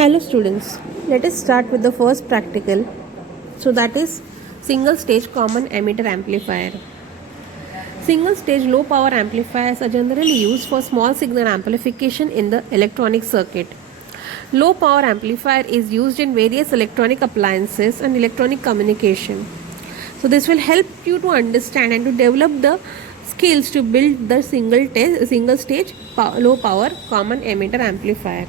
Hello students, let us start with the first practical. So that is single stage common emitter amplifier. Single stage low power amplifiers are generally used for small signal amplification in the electronic circuit. Low power amplifier is used in various electronic appliances and electronic communication. So this will help you to understand and to develop the skills to build the single stage low power common emitter amplifier.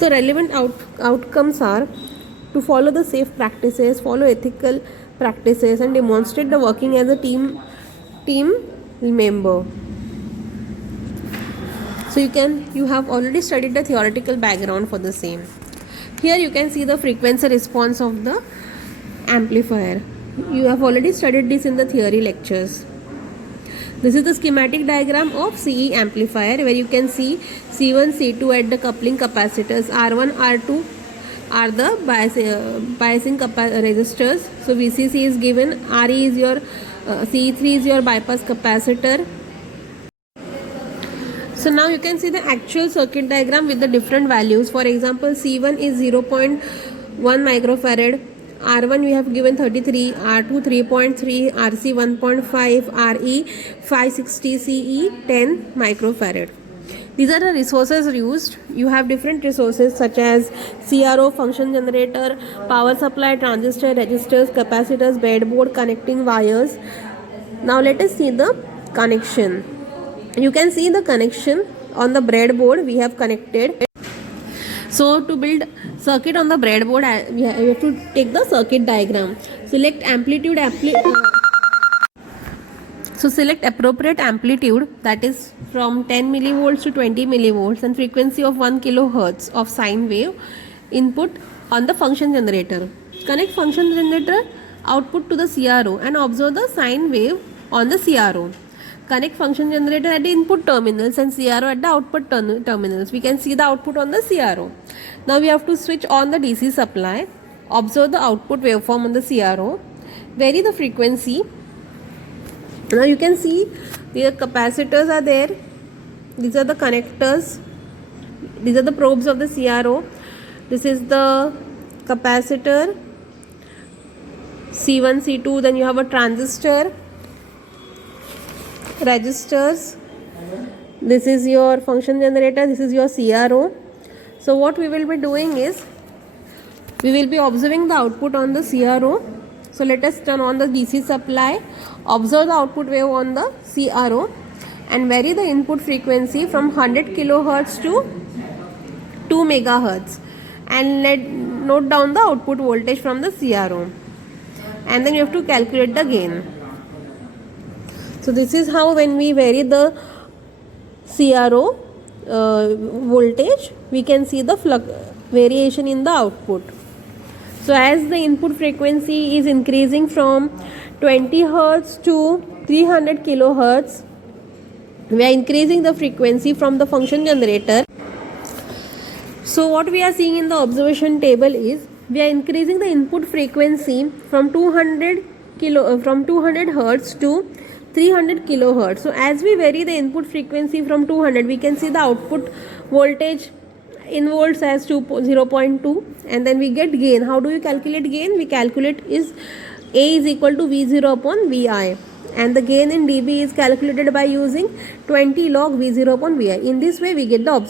The relevant outcomes are to follow the safe practices, follow ethical practices, and demonstrate the working as a team member. So you have already studied the theoretical background for the same. Here you can see the frequency response of the amplifier. You have already studied this in the theory lectures. This is the schematic diagram of CE amplifier, where you can see C1, C2 at the coupling capacitors, R1, R2 are the biasing resistors. So VCC is given, RE is your CE3 is your bypass capacitor. So now you can see the actual circuit diagram with the different values. For example, C1 is 0.1 microfarad. R1 we have given 33, R2 3.3, RC 1.5, RE 560 CE 10 microfarad. These are the resources used. You have different resources such as CRO, function generator, power supply, transistor, resistors, capacitors, breadboard, connecting wires. Now let us see the connection. You can see the connection on the breadboard we have connected. So to build circuit on the breadboard, we have to take the circuit diagram. Select select appropriate amplitude, that is from 10 millivolts to 20 millivolts, and frequency of 1 kilohertz of sine wave input on the function generator. Connect function generator output to the CRO and observe the sine wave on the CRO. Connect function generator at the input terminals and CRO at the output terminals. We can see the output on the CRO. Now we have to switch on the DC supply. Observe the output waveform on the CRO. Vary the frequency. Now you can see the capacitors are there. These are the connectors. These are the probes of the CRO. This is the capacitor C1, C2. Then you have a transistor, registers. This is your function generator, this is your CRO. So what we will be doing is we will be observing the output on the CRO. So let us turn on the DC supply, observe the output wave on the CRO, and vary the input frequency from 100 kilohertz to 2 megahertz, and note down the output voltage from the CRO, and then you have to calculate the gain. So this is how, when we vary the CRO voltage, we can see the variation in the output. So as the input frequency is increasing from 20 Hz to 300 kilohertz, we are increasing the frequency from the function generator. So what we are seeing in the observation table is we are increasing the input frequency from 200 Hz to 300 kilohertz. So as we vary the input frequency from 200, we can see the output voltage in volts as 0.2, and then we get gain. How do we calculate gain? We calculate is A is equal to V0 upon Vi, and the gain in dB is calculated by using 20 log V0 upon Vi. In this way we get the observation.